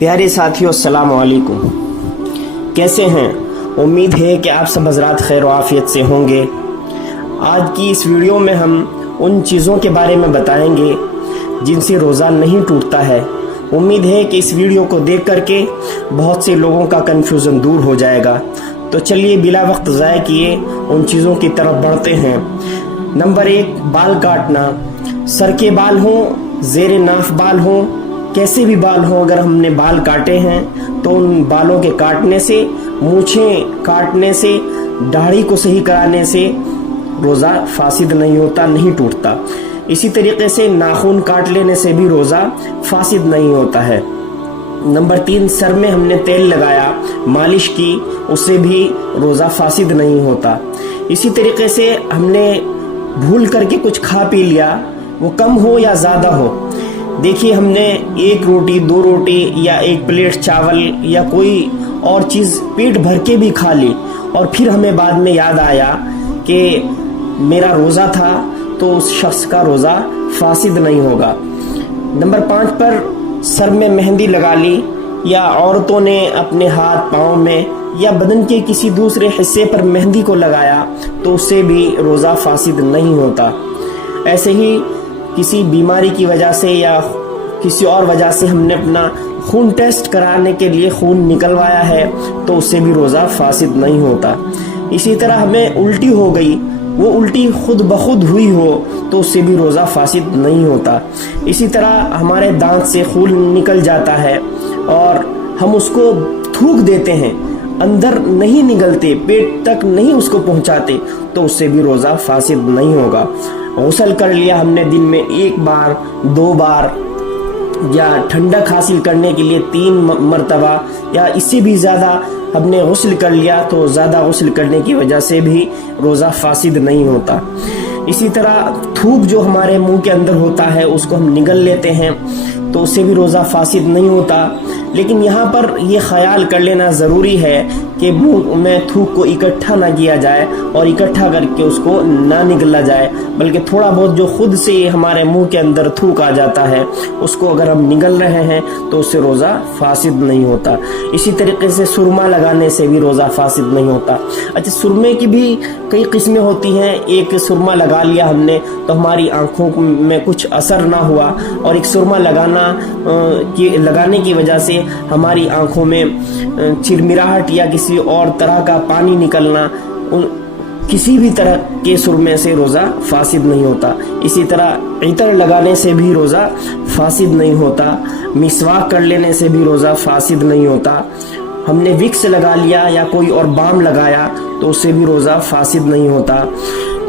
प्यारे साथियों, अस्सलाम वालेकुम। कैसे हैं? उम्मीद है कि आप सब हज़रात खैर व आफियत से होंगे। आज की इस वीडियो में हम उन चीज़ों के बारे में बताएंगे जिनसे रोज़ा नहीं टूटता है। उम्मीद है कि इस वीडियो को देख करके बहुत से लोगों का कन्फ्यूज़न दूर हो जाएगा। तो चलिए बिला वक्त ज़ाय किए उन चीज़ों की तरफ बढ़ते हैं। नंबर 1, बाल काटना। सर के बाल हों, ज़ेरे नाफ बाल हों, कैसे भी बाल हों, अगर हमने बाल काटे हैं तो उन बालों के काटने से, मूछें काटने से, दाढ़ी को सही कराने से रोज़ा फासिद नहीं होता, नहीं टूटता। इसी तरीके से नाखून काट लेने से भी रोज़ा फासिद नहीं होता है। नंबर 3, सर में हमने तेल लगाया, मालिश की, उससे भी रोज़ा फासिद नहीं होता। इसी तरीके से हमने भूल करके कुछ खा पी लिया, वो कम हो या ज़्यादा हो, देखिए हमने 1 रोटी, 2 रोटी या 1 प्लेट चावल या कोई और चीज़ पेट भर के भी खा ली और फिर हमें बाद में याद आया कि मेरा रोज़ा था, तो उस शख्स का रोज़ा फासिद नहीं होगा। नंबर 5 पर सर में मेहंदी लगा ली या औरतों ने अपने हाथ पाँव में या बदन के किसी दूसरे हिस्से पर मेहंदी को लगाया तो उससे भी रोज़ा फासिद नहीं होता। ऐसे ही किसी बीमारी की वजह से या किसी और वजह से हमने अपना खून टेस्ट कराने के लिए खून निकलवाया है तो उससे भी रोज़ा फासिद नहीं होता। इसी तरह हमें उल्टी हो गई, वो उल्टी खुद ब खुद हुई हो तो उससे भी रोज़ा फासिद नहीं होता। इसी तरह हमारे दांत से खून निकल जाता है और हम उसको थूक देते हैं, अंदर नहीं निकलते, पेट तक नहीं उसको पहुंचाते, तो उससे भी रोज़ा फासिद नहीं होगा। गुस्ल कर लिया हमने दिन में 1 बार, 2 बार या ठंडक हासिल करने के लिए 3 मरतबा या इससे भी ज़्यादा हमने गुस्ल कर लिया तो ज़्यादा गुस्ल करने की वजह से भी रोज़ा फासिद नहीं होता। इसी तरह थूक जो हमारे मुंह के अंदर होता है उसको हम निगल लेते हैं तो उससे भी रोज़ा फासिद नहीं होता। लेकिन यहाँ पर यह ख्याल कर लेना ज़रूरी है कि मुंह में थूक को इकट्ठा ना किया जाए और इकट्ठा करके उसको ना निगला जाए, बल्कि थोड़ा बहुत जो खुद से हमारे मुंह के अंदर थूक आ जाता है उसको अगर हम निगल रहे हैं तो उससे रोज़ा फासिद नहीं होता। इसी तरीके से सुरमा लगाने से भी रोज़ा फासिद नहीं होता। अच्छा, सुरमे की भी कई किस्में होती हैं। एक सुरमा लगा लिया हमने तो हमारी आँखों में कुछ असर ना हुआ, और एक सुरमा लगाने की वजह से हमारी आँखों में चिरमिराहट या किसी और तरह का पानी निकलना, किसी भी तरह के सुरमे से रोज़ा फासिद नहीं होता। इसी तरह इतर लगाने से भी रोज़ा फासिद नहीं होता। मिसवाक कर लेने से भी रोज़ा फासिद नहीं होता। हमने विक्स लगा लिया या कोई और बाम लगाया तो उससे भी रोज़ा फासिद नहीं होता।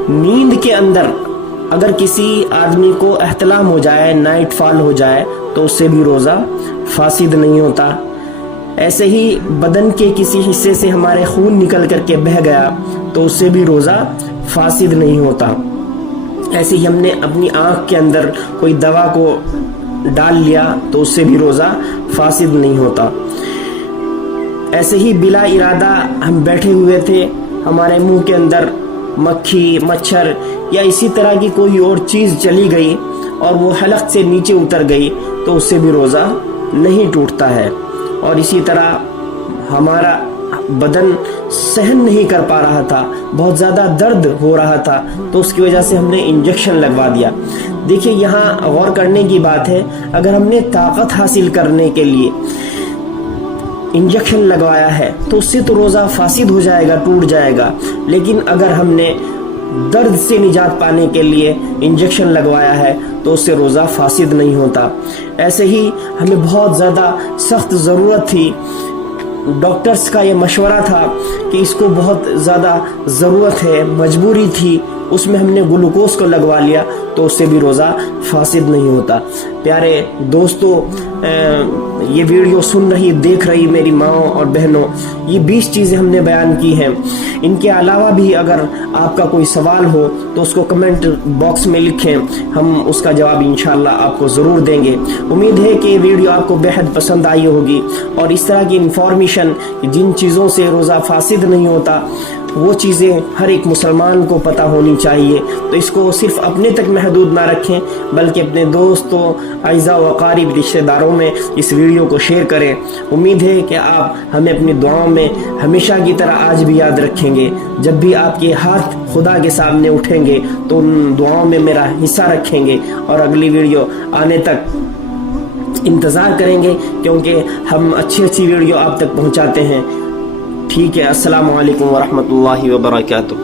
नींद के अंदर अगर किसी आदमी को एहतलाम हो जाए, नाइट फॉल हो जाए, तो उससे भी रोज़ा फासिद नहीं होता। ऐसे ही बदन के किसी हिस्से से हमारे खून निकल करके बह गया तो उससे भी रोज़ा फासिद नहीं होता। ऐसे ही हमने अपनी आँख के अंदर कोई दवा को डाल लिया तो उससे भी रोज़ा फासिद नहीं होता। ऐसे ही बिला इरादा हम बैठे हुए थे, हमारे मुंह के अंदर मक्खी, मच्छर या इसी तरह की कोई और चीज़ चली गई और वो हलक से नीचे उतर गई तो उससे भी रोज़ा नहीं टूटता है। और इसी तरह हमारा बदन सहन नहीं कर पा रहा था, बहुत ज़्यादा दर्द हो रहा था, तो उसकी वजह से हमने इंजेक्शन लगवा दिया। देखिए यहाँ गौर करने की बात है, अगर हमने ताकत हासिल करने के लिए इंजेक्शन लगवाया है तो उससे तो रोज़ा फासिद हो जाएगा, टूट जाएगा। लेकिन अगर हमने दर्द से निजात पाने के लिए इंजेक्शन लगवाया है तो उससे रोज़ा फासिद नहीं होता। ऐसे ही हमें बहुत ज़्यादा सख्त ज़रूरत थी, डॉक्टर्स का ये मशवरा था कि इसको बहुत ज़्यादा ज़रूरत है, मजबूरी थी, उसमें हमने ग्लूकोज को लगवा लिया तो उससे भी रोज़ा फासिद नहीं होता। प्यारे दोस्तों, ये वीडियो सुन रही, देख रही मेरी माँओं और बहनों, ये 20 चीज़ें हमने बयान की हैं। इनके अलावा भी अगर आपका कोई सवाल हो तो उसको कमेंट बॉक्स में लिखें, हम उसका जवाब इंशाल्लाह आपको ज़रूर देंगे। उम्मीद है कि ये वीडियो आपको बेहद पसंद आई होगी और इस तरह की इंफॉर्मेशन, जिन चीज़ों से रोज़ा फासिद नहीं होता, وہ چیزیں ہر ایک مسلمان کو پتہ ہونی چاہیے، تو اس کو صرف اپنے تک محدود نہ رکھیں بلکہ اپنے دوستوں، اعزاء و اقارب، رشتہ داروں میں اس ویڈیو کو شیئر کریں۔ امید ہے کہ آپ ہمیں اپنی دعاؤں میں ہمیشہ کی طرح آج بھی یاد رکھیں گے۔ جب بھی آپ کے ہاتھ خدا کے سامنے اٹھیں گے تو ان دعاؤں میں میرا حصہ رکھیں گے، اور اگلی ویڈیو آنے تک انتظار کریں گے، کیونکہ ہم اچھی ویڈیو آپ تک پہنچاتے ہیں۔ ٹھیک ہے، السلام علیکم ورحمۃ اللہ وبرکاتہ۔